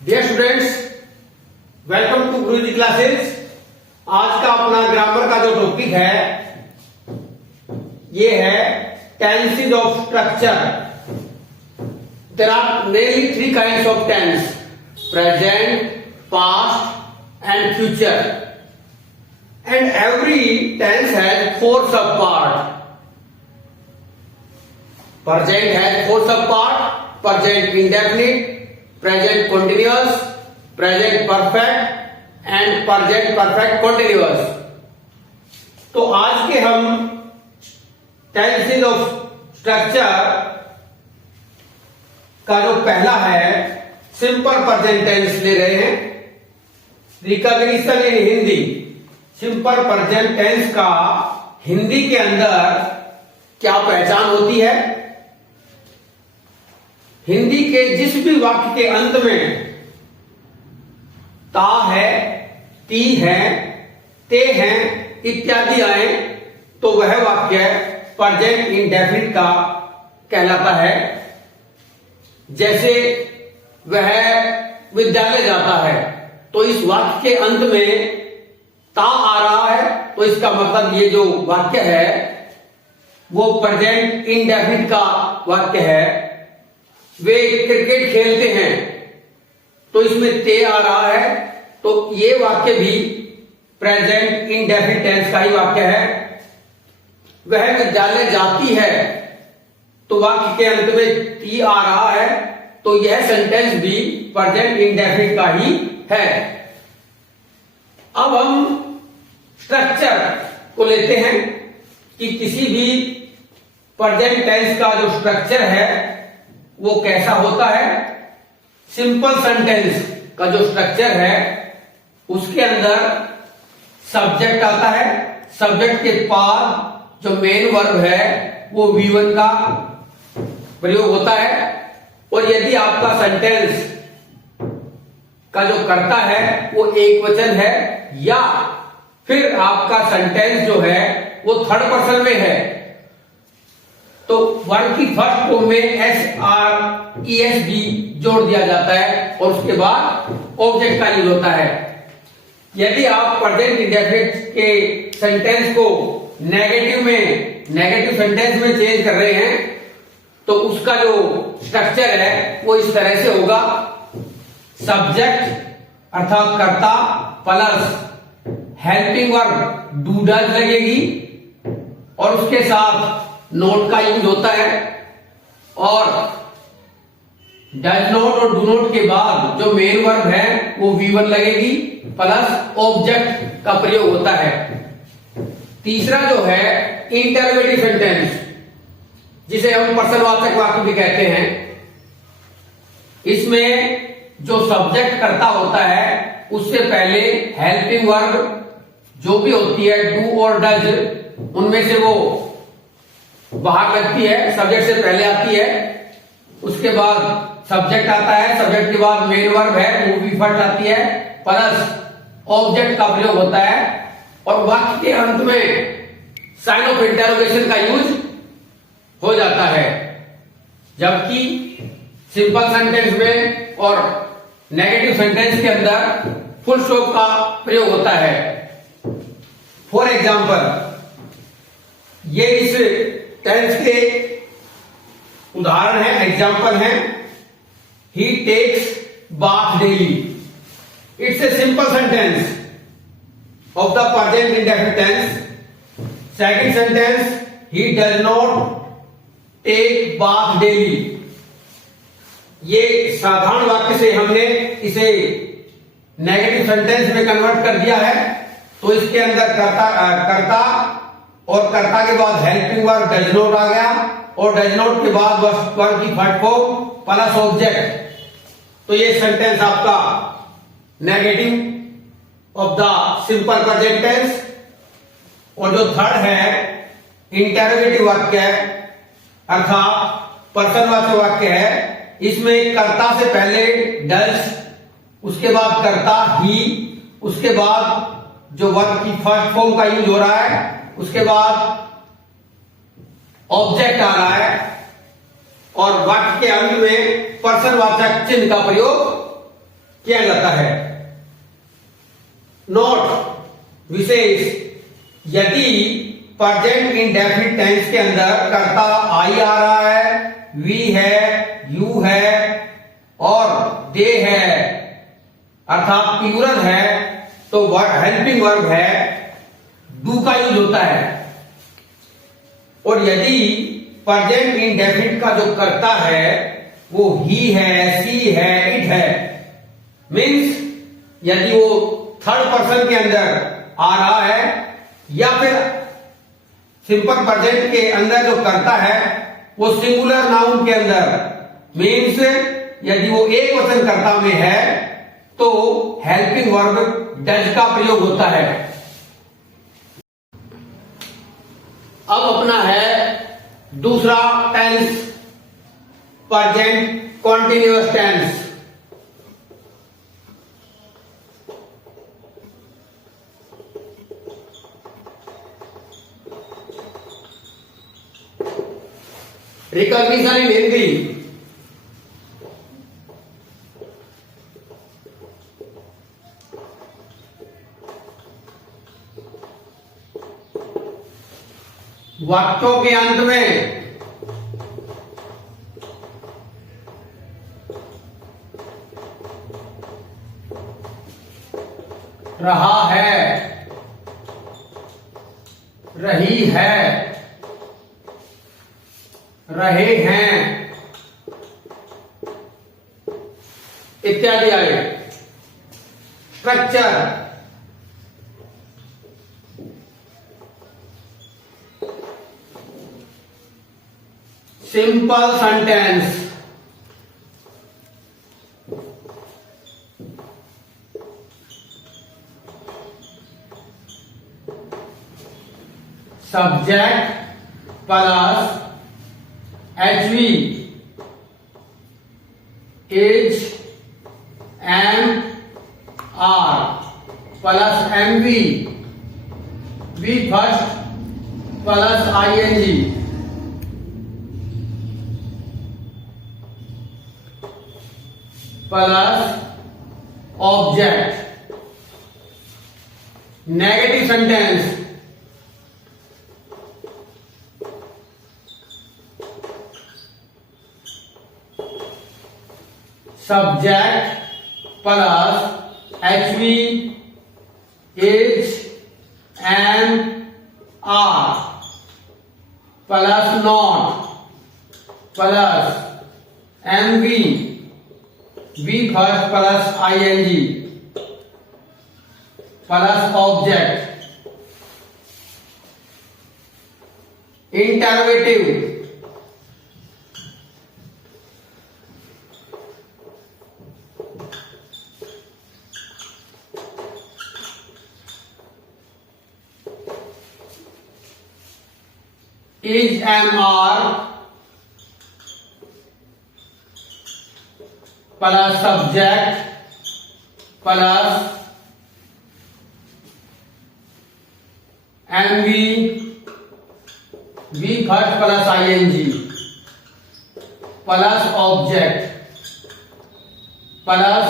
Dear students, welcome to Guruji classes. आज का अपना ग्रामर का जो टॉपिक है ये है tenses of structure. There are mainly three kinds of tense: present, past and future, and every tense has four sub part. Present has four sub part: present indefinite, present continuous, present perfect and present perfect continuous. तो आज के हम tenses of structure का जो पहला है simple present tense ले रहे हैं। Recognition in Hindi, simple present tense का हिंदी के अंदर क्या पहचान होती है? हिंदी के जिस भी वाक्य के अंत में ता है, ती है, ते हैं इत्यादि आए तो वह वाक्य प्रेजेंट इंडेफिनिट का कहलाता है। जैसे वह विद्यालय जाता है तो इस वाक्य के अंत में ता आ रहा है तो इसका मतलब ये जो वाक्य है वो प्रेजेंट इंडेफिनिट का वाक्य है। वे क्रिकेट खेलते हैं तो इसमें ते आ रहा है तो ये वाक्य भी प्रेजेंट इंडेफिनिट टेंस का ही वाक्य है। वह विद्यालय जाती है तो वाक्य के अंत में ती आ रहा है तो यह सेंटेंस भी प्रेजेंट इंडेफिनिट का ही है। अब हम स्ट्रक्चर को लेते हैं कि किसी भी प्रेजेंट टेंस का जो स्ट्रक्चर है वो कैसा होता है। सिंपल सेंटेंस का जो स्ट्रक्चर है उसके अंदर सब्जेक्ट आता है, सब्जेक्ट के बाद जो मेन वर्ब है वो V1 का प्रयोग होता है, और यदि आपका सेंटेंस का जो कर्ता है वो एक वचन है या फिर आपका सेंटेंस जो है वो थर्ड पर्सन में है तो वर्ब की फर्स्ट फॉर्म में SRESB जोड़ दिया जाता है और उसके बाद ऑब्जेक्ट का यूज होता है। यदि आप प्रेजेंट इंडेफिनिट के सेंटेंस को नेगेटिव सेंटेंस में चेंज कर रहे हैं तो उसका जो स्ट्रक्चर है वो इस तरह से होगा: सब्जेक्ट अर्थात कर्ता plus helping verb do does लगेगी और उसके साथ नोट का यूज होता है, और डज नोट और डू नोट के बाद जो मेन वर्ब है वो V1 लगेगी प्लस ऑब्जेक्ट का प्रयोग होता है। तीसरा जो है इंटरोगेटिव सेंटेंस, जिसे हम प्रश्नवाचक वाक्य भी कहते हैं, इसमें जो सब्जेक्ट कर्ता होता है उससे पहले हेल्पिंग वर्ब जो भी होती है डू और डज उनमें से वो बाहर लगती है, सब्जेक्ट से पहले आती है। उसके बाद सब्जेक्ट आता है, सब्जेक्ट के बाद मेन वर्ब है वो भी फर्स्ट आती है प्लस ऑब्जेक्ट का प्रयोग होता है, और वाक्य के अंत में साइन ऑफ इंटरोगेशन का यूज हो जाता है। जबकि सिंपल सेंटेंस में और नेगेटिव सेंटेंस के अंदर फुल स्टॉप का प्रयोग होता है। फॉर एग्जाम्पल, ये इस टेंस के उदाहरण है, एग्जाम्पल है। He takes bath daily. It's a simple sentence of the present indefinite tense. Second sentence, he does not take bath daily. ये साधारण वाक्य से हमने इसे नेगेटिव सेंटेंस में कन्वर्ट कर दिया है तो इसके अंदर कर्ता और कर्ता के बाद हेल्पिंग वर्ब डज नॉट आ गया और डज नॉट के बाद वर्ब की फर्स्ट फॉर्म प्लस ऑब्जेक्ट। तो ये सेंटेंस आपका negative of the simple present tense. और जो थर्ड है इंटरोगेटिव वाक्य अर्थात प्रश्नवाचक वाक्य है, इसमें कर्ता से पहले डज, उसके बाद कर्ता ही, उसके बाद जो वर्ब की फर्स्ट फॉर्म का यूज हो रहा है, उसके बाद ऑब्जेक्ट आ रहा है और वाक्य के अंत में प्रश्नवाचक चिन्ह का प्रयोग किया जाता है। नोट विशेष, यदि प्रेजेंट इंडेफिनिट टेंस के अंदर कर्ता आई आ रहा है, वी है, यू है और दे है अर्थात प्लूरल है, तो हेल्पिंग वर्ब है, डू का यूज होता है। और यदि प्रेजेंट इंडेफिनिट का जो कर्ता है वो ही है, सी है, इट है, मीन्स यदि वो थर्ड पर्सन के अंदर आ रहा है या फिर सिंपल प्रेजेंट के अंदर जो कर्ता है वो सिंगुलर नाउन के अंदर, मीन्स यदि वो एक वचन कर्ता में है तो हेल्पिंग वर्ब डज का प्रयोग होता है। अब अपना है दूसरा tense, present continuous tense. Recognition in Hindi, वाक्यों के अंत में रहा है, रही है, रहे हैं इत्यादि आए। Structure, simple sentence, subject plus HV, is, am, are plus MV, V first plus ING, plus object. Negative sentence, subject plus HV, is, am, are plus not plus MV, V first plus ING plus object. Interrogative, is, am, are plus subject plus MV, V first plus ING plus object plus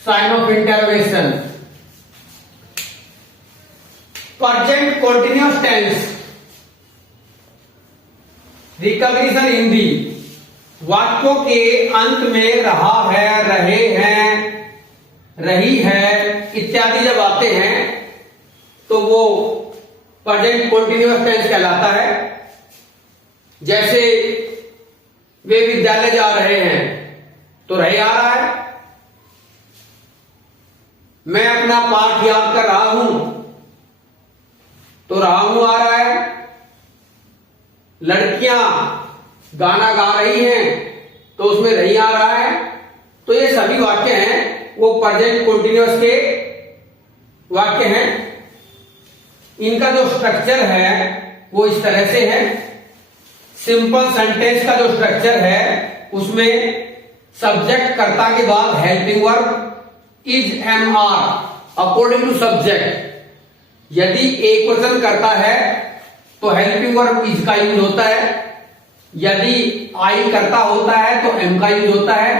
sign of interrogation. Present continuous tense, recognition Hindi, वाक्यों के अंत में रहा है, रहे हैं, रही है इत्यादि जब आते हैं तो वो प्रेजेंट कॉन्टिन्यूअस टेंस कहलाता है। जैसे वे विद्यालय जा रहे हैं तो रहे आ रहा है, मैं अपना पाठ याद कर रहा हूं तो रहा हूं आ रहा है, लड़कियां गाना गा रही हैं तो उसमें रही आ रहा है। तो ये सभी वाक्य हैं वो प्रेजेंट कॉन्टिन्यूअस के वाक्य हैं। इनका जो स्ट्रक्चर है वो इस तरह से है। सिंपल सेंटेंस का जो स्ट्रक्चर है उसमें सब्जेक्ट कर्ता के बाद helping verb is, am, are according to subject. यदि एक वचन करता है तो हेल्पिंग वर्ब इज का यूज होता है, यदि आई करता होता है तो एम का यूज होता है,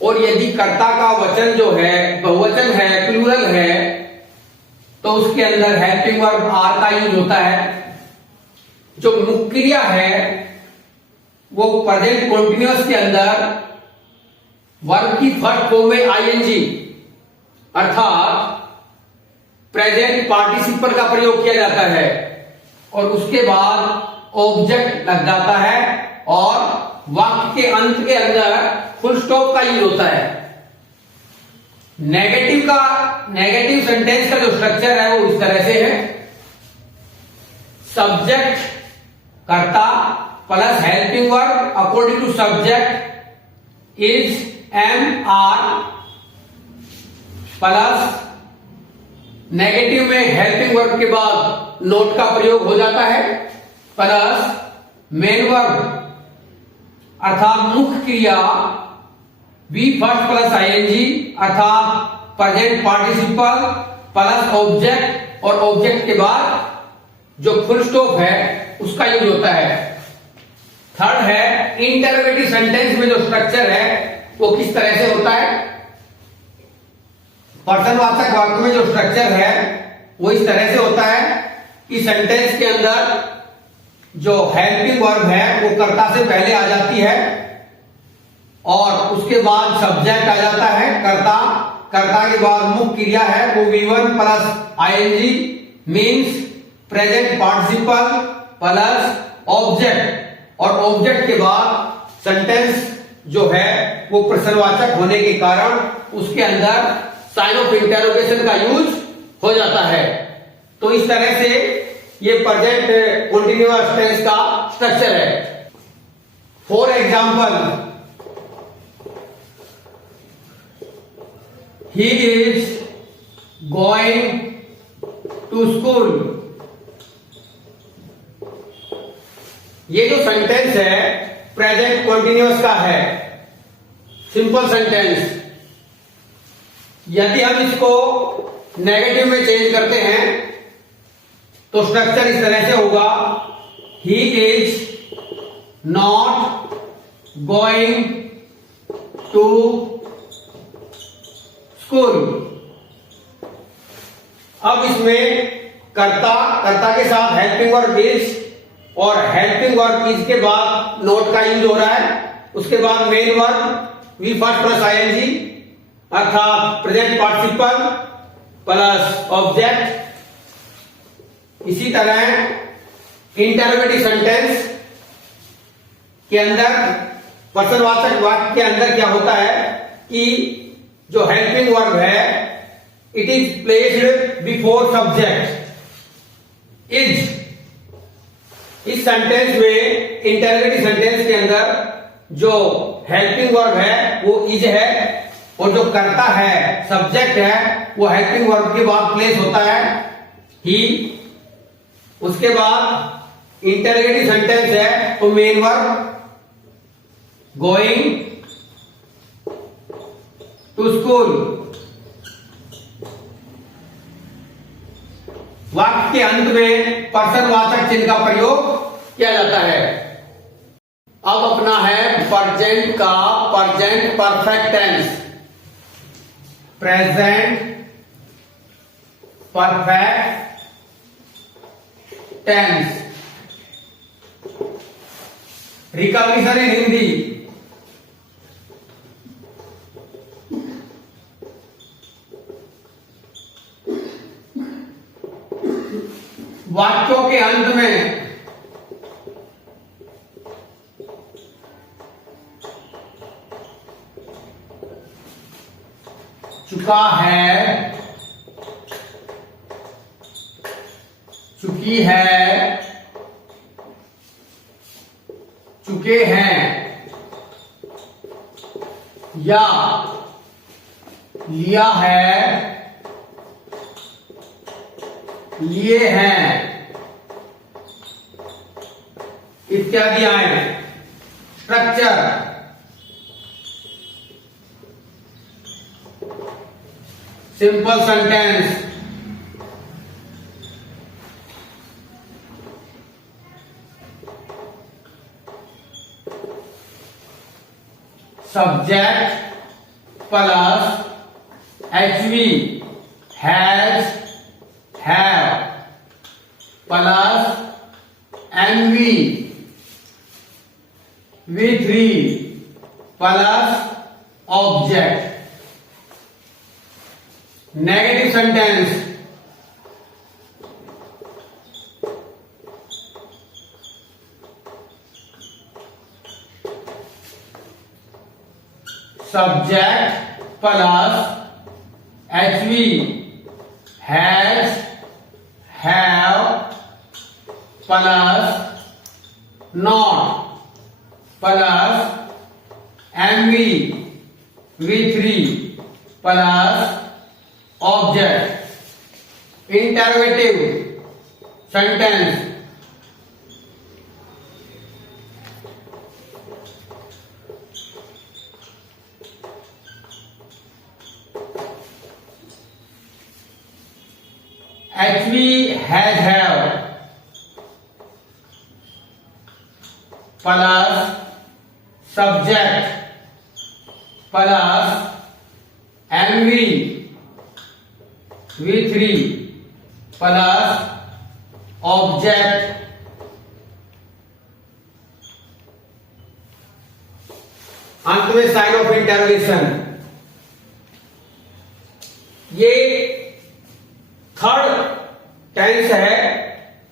और यदि कर्ता का वचन जो है बहुवचन है, प्लूरल है, तो उसके अंदर हेल्पिंग वर्ब आर का यूज होता है। जो मुख्य क्रिया है वो प्रेजेंट कॉन्टिन्यूअस के अंदर वर्ब की फर्स्ट फॉर्म में आईएनजी अर्थात प्रेजेंट पार्टिसिपल का प्रयोग किया जाता है और उसके बाद ऑब्जेक्ट लग जाता है और वाक्य के अंत के अंदर फुल स्टॉप का यूज होता है। नेगेटिव सेंटेंस का जो स्ट्रक्चर है वो इस तरह से है। सब्जेक्ट कर्ता plus helping verb according to subject is am are plus negative में हेल्पिंग वर्ब के बाद नोट का प्रयोग हो जाता है प्लस मेन वर्ब अर्थात मुख्य क्रिया वी फर्स्ट प्लस आईएनजी अर्थात प्रेजेंट पार्टिसिपल प्लस ऑब्जेक्ट और ऑब्जेक्ट के बाद जो फुल स्टॉप है उसका यूज होता है। थर्ड है इंटरोगेटिव सेंटेंस में जो स्ट्रक्चर है वो किस तरह से होता है। पर्सनवाचक वाक्य में जो स्ट्रक्चर है वो इस तरह से होता है कि सेंटेंस के अंदर जो हेल्पिंग वर्ब है वो कर्ता से पहले आ जाती है और उसके बाद सब्जेक्ट आ जाता है। कर्ता के बाद मुख्य क्रिया है वो V1 plus ING means present participle plus object और ऑब्जेक्ट के बाद सेंटेंस जो है वो प्रश्नवाचक होने के कारण उसके अंदर साइन ऑफ इंटरोगेशन का यूज हो जाता है। तो इस तरह से ये प्रेजेंट कंटीन्यूअस टेंस का स्ट्रक्चर है। For example, he is going to school. ये जो सेंटेंस है प्रेजेंट कंटीन्यूअस का है, सिंपल सेंटेंस। यदि हम इसको नेगेटिव में चेंज करते हैं तो स्ट्रक्चर इस तरह से होगा, he is not going to school. अब इसमें कर्ता के साथ हेल्पिंग वर्ब इज और हेल्पिंग वर्ब इज के बाद नोट का यूज हो रहा है। उसके बाद main verb V first plus ING अर्थात प्रेजेंट पार्टिसिपल प्लस ऑब्जेक्ट। इसी तरह इंटरोगेटिव सेंटेंस के अंदर प्रश्नवाचक वाक्य के अंदर क्या होता है कि जो हेल्पिंग वर्ब है it is placed before subject is. इस सेंटेंस में इंटरोगेटिव सेंटेंस के अंदर जो हेल्पिंग वर्ब है वो इज है और जो कर्ता है सब्जेक्ट है वो हेल्पिंग वर्ब के बाद प्लेस होता है ही। उसके बाद इंटरोगेटिव सेंटेंस है तो main verb going to school. वाक्य के अंत में पर्सनवाचक चिन्ह का प्रयोग किया जाता है। अब अपना है प्रेजेंट का present perfect tense. Present perfect tense, recognition in Hindi. वाक्यों के अंत में चुका है, चुकी है, चुके हैं या लिया है, लिए हैं इत्यादि आए। Structure simple sentence, subject plus HV has have plus MV V3 plus object. Negative sentence subject plus HV has have plus not plus MV V3 plus object. Interrogative sentence HV has have plus subject plus MV V3 plus object. अंत में sign of interrogation. ये third tense है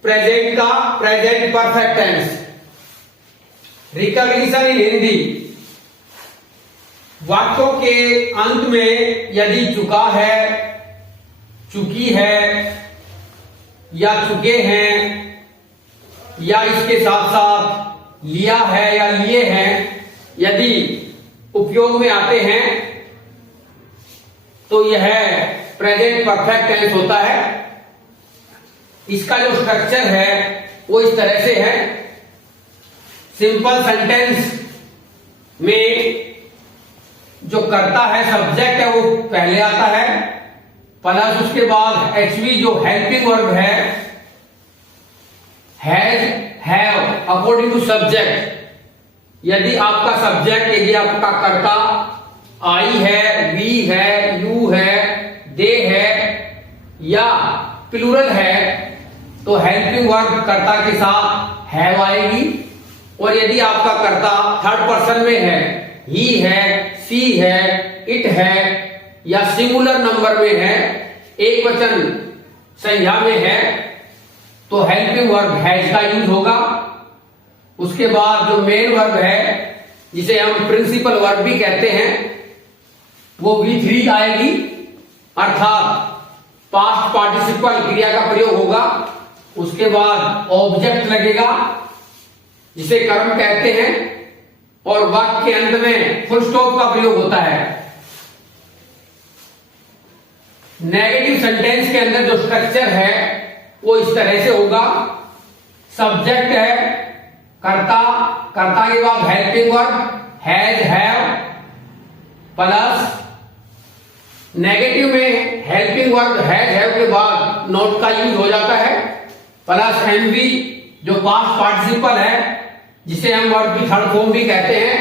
present का, present perfect tense. Recognition in Hindi, वाक्यों के अंत में यदि चुका है, चुकी है या चुके हैं या इसके साथ साथ लिया है या लिए हैं यदि उपयोग में आते हैं तो यह प्रेजेंट परफेक्ट टेंस होता है। इसका जो स्ट्रक्चर है वो इस तरह से है। सिंपल सेंटेंस में जो करता है सब्जेक्ट है वो पहले आता है, प्लस उसके बाद HV जो हेल्पिंग वर्ब है has have according to subject. यदि आपका सब्जेक्ट, यदि आपका कर्ता आई है, वी है, यू है, दे है या प्लूरल है तो हेल्पिंग वर्ब कर्ता के साथ हैव आएगी। और यदि आपका कर्ता थर्ड पर्सन में है, ही है, सी है, इट है या सिंगुलर नंबर में है, एक वचन संज्ञा में है तो हेल्पिंग वर्ब हैज का यूज होगा। उसके बाद जो मेन वर्ब है जिसे हम प्रिंसिपल वर्ब भी कहते हैं वो V3 आएगी, अर्थात पास्ट पार्टिसिपल क्रिया का प्रयोग होगा। उसके बाद ऑब्जेक्ट लगेगा जिसे कर्म कहते हैं और वाक्य के अंत में फुल स्टॉप का प्रयोग होता है। नेगेटिव सेंटेंस के अंदर जो स्ट्रक्चर है वो इस तरह से होगा। सब्जेक्ट है कर्ता, कर्ता के बाद helping verb has have plus negative में हेल्पिंग वर्ब हैज हैव के बाद नॉट का यूज हो जाता है, प्लस MV जो पास्ट पार्टिसिपल है जिसे हम वर्ब की थर्ड फॉर्म भी कहते हैं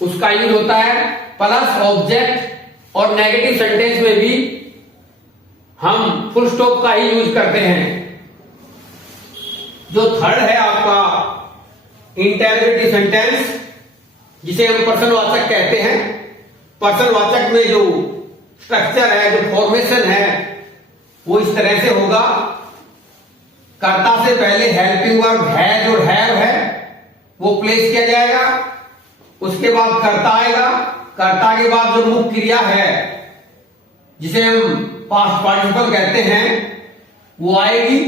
उसका यूज होता है, प्लस ऑब्जेक्ट। और नेगेटिव सेंटेंस में भी हम फुल स्टॉप का ही यूज करते हैं। जो थर्ड है आपका इंटरोगेटिव सेंटेंस जिसे हम पर्सनवाचक कहते हैं। पर्सनवाचक में जो स्ट्रक्चर है, जो फॉर्मेशन है वो इस तरह से होगा। कर्ता से पहले हेल्पिंग वर्ब हैज और हैव है वो प्लेस किया जाएगा। उसके बाद कर्ता आएगा, कर्ता के बाद जो मुख्य क्रिया है जिसे हम पास्ट पार्टिसिपल कहते हैं वो आएगी,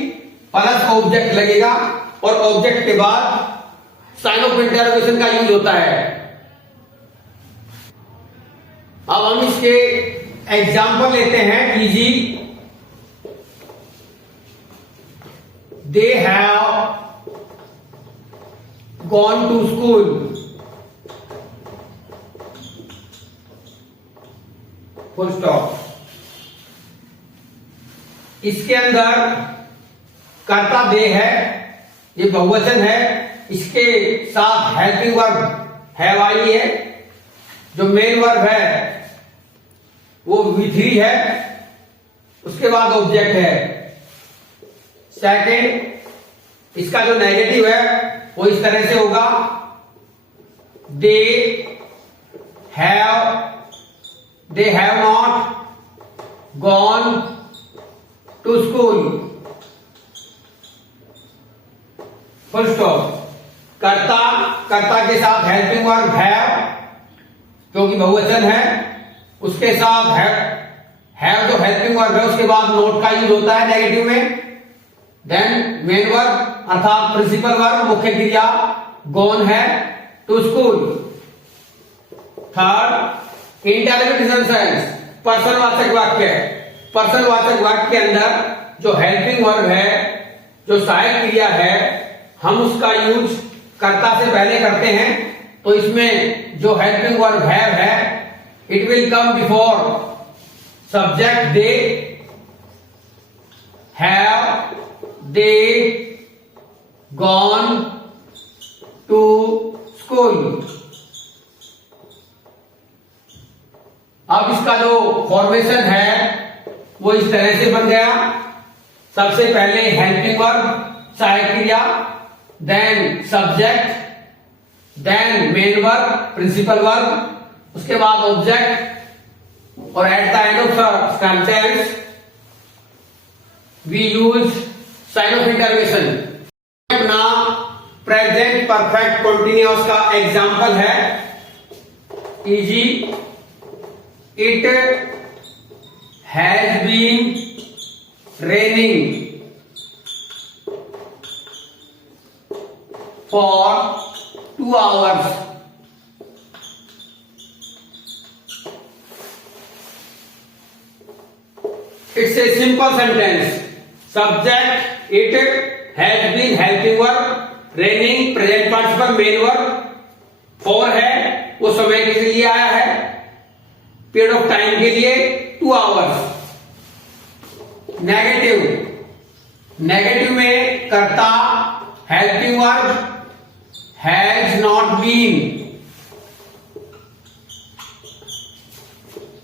प्लस ऑब्जेक्ट लगेगा और ऑब्जेक्ट के बाद साइन ऑफ इंटरोगेशन का यूज होता है। अब हम इसके एग्जाम्पल लेते हैं easy. They have gone to school, full stop. इसके अंदर कर्ता दे है, ये बहुवचन है, इसके साथ हेल्पिंग वर्ब हैव आई है। जो मेन वर्ब है वो V3 है, उसके बाद ऑब्जेक्ट है। सेकंड, इसका जो नेगेटिव है वो इस तरह से होगा, they have not gone to school, full stop. कर्ता के साथ हेल्पिंग वर्ब हैव, क्योंकि बहुवचन है, उसके साथ हैव जो हेल्पिंग वर्ब है उसके बाद नोट का यूज होता है नेगेटिव में। देन मेन वर्ब अर्थात प्रिंसिपल वर्ब, मुख्य क्रिया गॉन है to school. Third, intelligent sentence, पर्सनवाचक वाक्य। पर्सनवाचक वाक्य के अंदर जो हेल्पिंग वर्ब है, जो सहायक क्रिया है, हम उसका यूज कर्ता से पहले करते हैं, तो इसमें जो हेल्पिंग वर्ब है it will come before subject they, have they gone to school. अब इसका जो फॉर्मेशन है वो इस तरह से बन गया, सबसे पहले हेल्पिंग वर्ब सहायक क्रिया, then subject, then main verb principal verb, उसके बाद ऑब्जेक्ट, और at the end of sentence we use sign of interrogation. अपना प्रेजेंट परफेक्ट कंटीन्यूअस का एग्जांपल है, easy, it has been raining for 2 hours. It's a simple sentence. Subject, it has been helping verb, raining present participle main verb, for है वो समय के लिए आया है, पीरियड ऑफ टाइम के लिए 2 hours. नेगेटिव में कर्ता helping verb has not been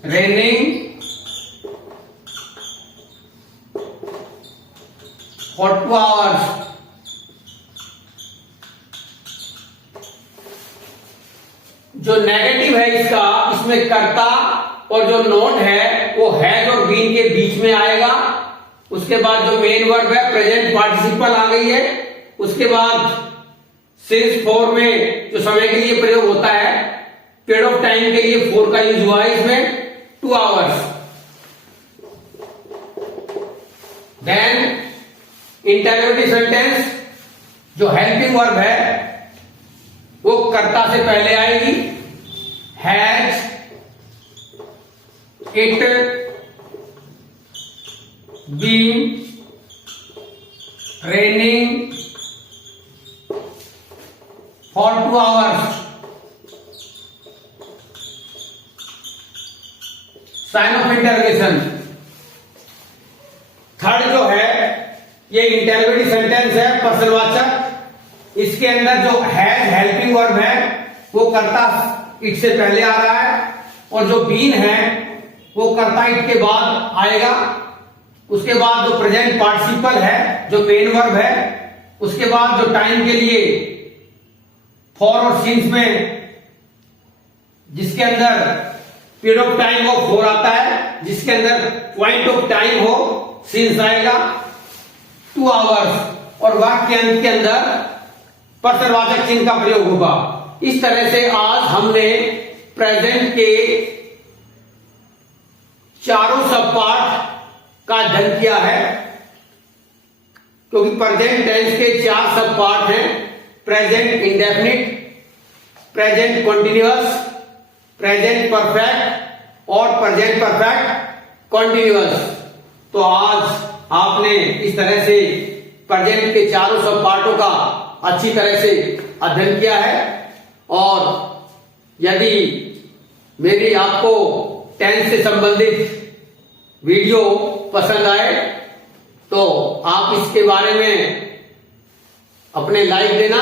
raining for 2 hours. जो नेगेटिव है इसका, इसमें कर्ता और जो नोट है वो हैज और बीन के बीच में आएगा। उसके बाद जो मेन वर्ब है प्रेजेंट पार्टिसिपल आ गई है। उसके बाद सिंस फॉर में जो समय के लिए प्रयोग होता है, पीरियड ऑफ टाइम के लिए फॉर का यूज हुआ है इसमें 2 hours. देन इंटरोगेटिव सेंटेंस, जो हेल्पिंग वर्ब है वो कर्ता से पहले आएगी, has it been raining for 2 hours. Sign of interrogation. Third जो है ये इंटरोगेटिव सेंटेंस है, पर्सनवाचक। इसके अंदर जो हैज हेल्पिंग वर्ब है वो कर्ता इट से पहले आ रहा है, और जो बीन है वो कर्ता इट के बाद आएगा। उसके बाद जो प्रेजेंट पार्टिसिपल है जो मेन वर्ब है, उसके बाद जो टाइम के लिए फॉर और सिंस में जिसके अंदर पीरियड ऑफ टाइम हो फॉर आता है, जिसके अंदर पॉइंट ऑफ टाइम हो सिंस आएगा 2 hours, और वाक्य अंत के अंदर पर्सनवाचक चिन्ह का प्रयोग होगा। इस तरह से आज हमने प्रेजेंट के चारों सब पार्ट का अध्ययन किया है, क्योंकि प्रेजेंट टेंस के 4 सब पार्ट हैं, present indefinite, present continuous, present perfect और प्रेजेंट परफेक्ट कंटीन्यूअस। तो आज आपने इस तरह से प्रेजेंट के चारों सब पार्टों का अच्छी तरह से अध्ययन किया है। और यदि मेरी आपको टेंस से संबंधित वीडियो पसंद आए तो आप इसके बारे में अपने लाइक देना।